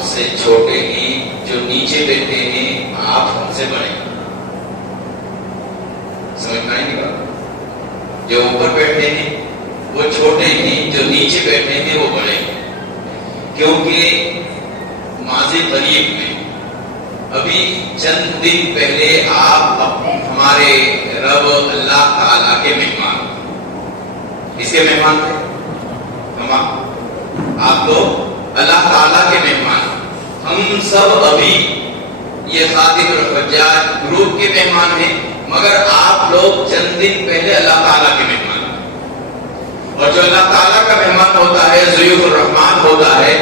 ہم سے چھوٹے ہیں، جو نیچے بیٹھے ہیں آپ ہم سے بڑے ہیں. سمجھ میں آئیں گے بات؟ جو اوپر بیٹھے ہیں وہ چھوٹے ہیں، جو نیچے بیٹھے ہیں وہ بڑے ہیں. کیونکہ ماضی قریب میں ابھی چند دن پہلے آپ ہمارے رب اللہ تعالیٰ کے مہمان، کس کے مہمان تھے؟ آپ لوگ اللہ تعالیٰ کے مہمان. ہم سب ابھی یہ خادم الحجاج گروپ کے مہمان ہیں، مگر آپ لوگ چند دن پہلے اللہ تعالیٰ کے مہمان ہیں. اور جو اللہ تعالیٰ کا مہمان ہوتا ہے ضیوف الرحمان ہوتا ہے.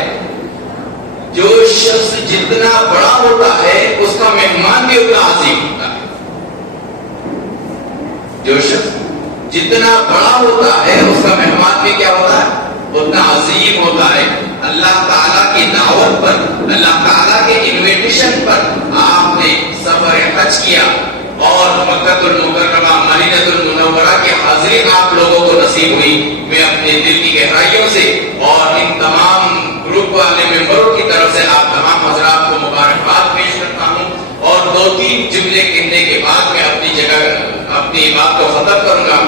جو شخص جتنا بڑا ہوتا ہے اس کا مہمان بھی اتنا عظیم ہوتا ہے. جو شخص جتنا بڑا ہوتا ہے اس کا مہمان بھی کیا ہوتا ہے؟ اتنا عظیم ہوتا ہے. اللہ تعالیٰ کی دعوت پر، اللہ تعالیٰ کے انویٹیشن پر آپ نے سفر حج کیا اور مکہ المکرمہ مدینہ المنورہ کی حاضری آپ لوگوں کو نصیب ہوئی. میں اپنے دل کی گہرائیوں سے اور ان تمام گروپ والے ممبروں کی طرف سے آپ تمام حضرات کو مبارکباد پیش کرتا ہوں. اور 2-3 جملے کہنے کے بعد میں اپنی بات کو ختم کروں گا.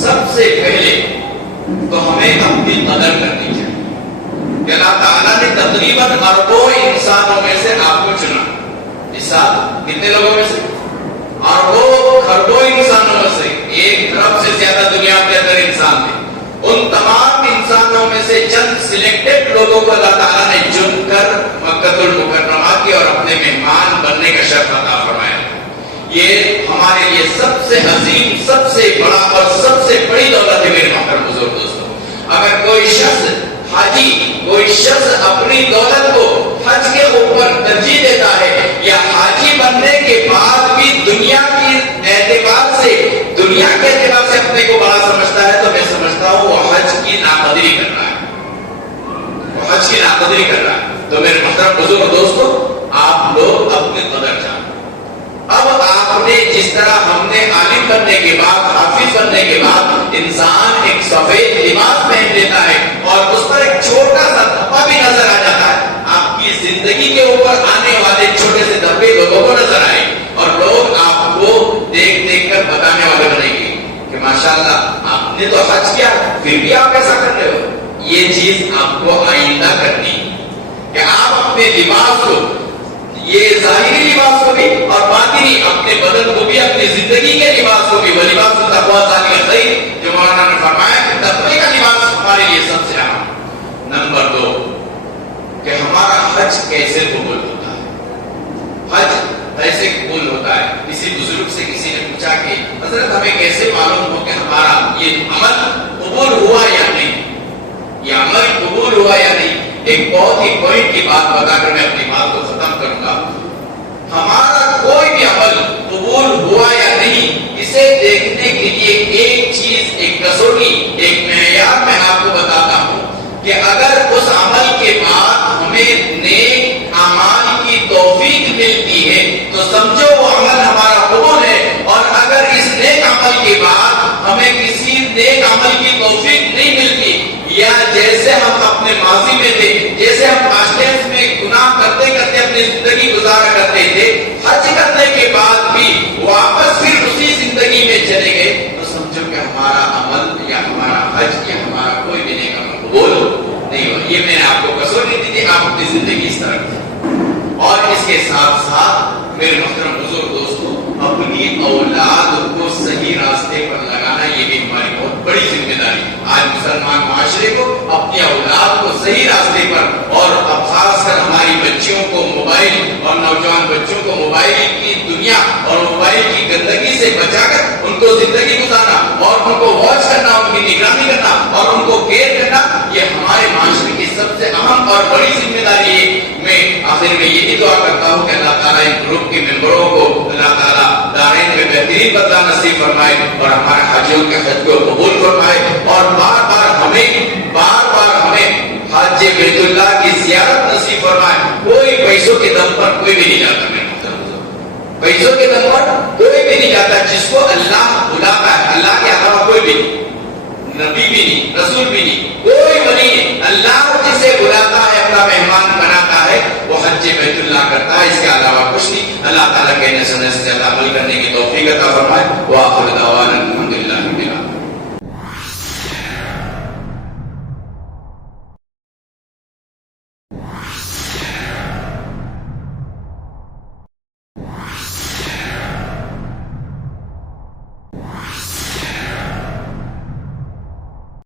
سب سے پہلے تو ہمیں اپنی قدر کرنی چاہیے کہ اللہ تعالیٰ نے تقریباً اربوں انسانوں میں سے آپ کو چنا. اس سال کتنے لوگوں میں سے؟ اربوں خربوں انسانوں میں سے. 1 ارب سے زیادہ دنیا کے اندر انسان تھے. ان تمام انسانوں میں سے چند سلیکٹڈ لوگوں کو اللہ تعالیٰ نے چن کر مکہ المکرمہ کی اور اپنے مہمان بننے کا شرف عطا فرمایا. یہ ہمارے لیے سب سے عظیم، سب سے بڑا اور سب سے بڑی دولت ہے میرے محترم بزرگ دوستوں. اگر کوئی شخص اپنی دولت کو حج کے اوپر ترجیح دیتا ہے یا حاجی بننے کے بعد بھی دنیا کے اعتبار سے اپنے کو بڑا سمجھتا ہے تو میں سمجھتا ہوں وہ حج کی ناقدری کر رہا ہے. تو میرے محترم بزرگ دوستوں، آپ لوگ اپنی قدر جانیں. اب آپ نے جس طرح ہم نے عالم بننے کے بعد، حافظ بننے کے بعد انسان ایک سفید لباس پہن لیتا ہے اور اس پر ایک چھوٹا سا دھبا بھی نظر آ جاتا ہے. آپ کی زندگی کے اوپر آنے والے چھوٹے سے دھبے لوگوں کو نظر آئے اور لوگ آپ کو دیکھ کر بتانے والے بنیں گے کہ ماشاءاللہ آپ نے تو حج کیا پھر بھی آپ ایسا کر رہے ہو. یہ چیز آپ کو آئندہ کرنی کہ آپ اپنے لباس کو، یہ ظاہری لباس کو بھی اور باطنی اپنے بدن کو بھی، اپنی زندگی کے لباس کو بھی، وہ لباس تقویٰ ذالک خیر جو مولانا نے فرمایا کہ تقوی کا لباس ہمارے لیے سب سے اہم. نمبر 2 کہ ہمارا حج کیسے قبول ہوتا ہے. حج ایسے قبول ہوتا ہے. کسی بزرگ سے کسی نے پوچھا کہ حضرت ہمیں کیسے معلوم ہو کہ ہمارا یہ عمل قبول ہوا یا نہیں، یہ عمل قبول ہوا یا نہیں. ایک بہت ہی پوائنٹ کی بات بتا کر میں اپنی بات کو ختم کروں گا. ہمارا کوئی بھی عمل قبول ہوا یا نہیں، اسے دیکھنے کے لیے ایک چیز، ایک کسوٹی، ایک معیار میں آپ کو بتاتا ہوں کہ اگر اس عمل کے بعد ہمیں نیک اعمال کی توفیق ملتی ہے تو سمجھو وہ عمل ہمارا قبول ہے. اور اگر اس نیک عمل کے بعد ہمیں کسی نیک عمل کی توفیق نہیں ملتی، یا جیسے ہم اپنے ماضی میں تھے، جیسے ہم پاسٹ ٹینس میں گناہ کرتے کرتے اپنی زندگی گزارا کرتے تھے، حج کرنے کے بعد بھی واپس پھر اسی زندگی میں چلے گئے، تو سمجھو کہ ہمارا عمل یا ہمارا حج یا ہمارا کوئی بھی نیک عمل قبول نہیں ہوا. یہ میں نے آپ کو کسوٹی دی تھی، آپ اپنی زندگی اس طرح کی. اور اس کے ساتھ ساتھ میرے محترم بزرگ دوستوں، اپنی اولاد کو صحیح راستے پر لگانا یہ بھی ہماری بہت بڑی ذمہ داری. آج مسلمان معاشرے کو اپنی اولاد کو صحیح راستے پر، اور اب خاص کر ہماری بچیوں کو موبائل اور نوجوان بچوں کو موبائل کی دنیا اور موبائل کی گندگی سے بچا کر ان کو زندگی گزارنا اور ان کو واچ کرنا، ان کی نگرانی کرنا اور ان کو کیئر کرنا، یہ ہمارے معاشرے کی سب سے اہم اور بڑی ذمہ داری ہے. میں آخر میں یہی دعا کرتا ہوں کہ اللہ تعالیٰ ان گروپ کے ممبروں کو اللہ تعالیٰ دارین میں بہترین بدلہ نصیب فرمائے اور ہمارے حاجیوں کے حج کو قبول فرمائے. اور بار بار ہمیں حج بیت اللہ کی زیارت نصیب فرمائے. کوئی پیسوں کے دم پر کوئی بھی نہیں جاتا، پیسوں کے دم پر کوئی بھی نہیں جاتا. جس کو اللہ بلاتا ہے، اللہ کے علاوہ کوئی بھی نہیں، نبی بھی نہیں، رسول بھی نہیں، کوئی ولی نہیں. اللہ جسے بلاتا ہے، اپنا مہمان بناتا ہے، وہ حج بیت اللہ کرتا ہے، اس کے علاوہ کچھ نہیں۔ اللہ تعالیٰ کے سنت سے عمل کرنے کی توفیق عطا فرمائے۔ وآخر دعوانا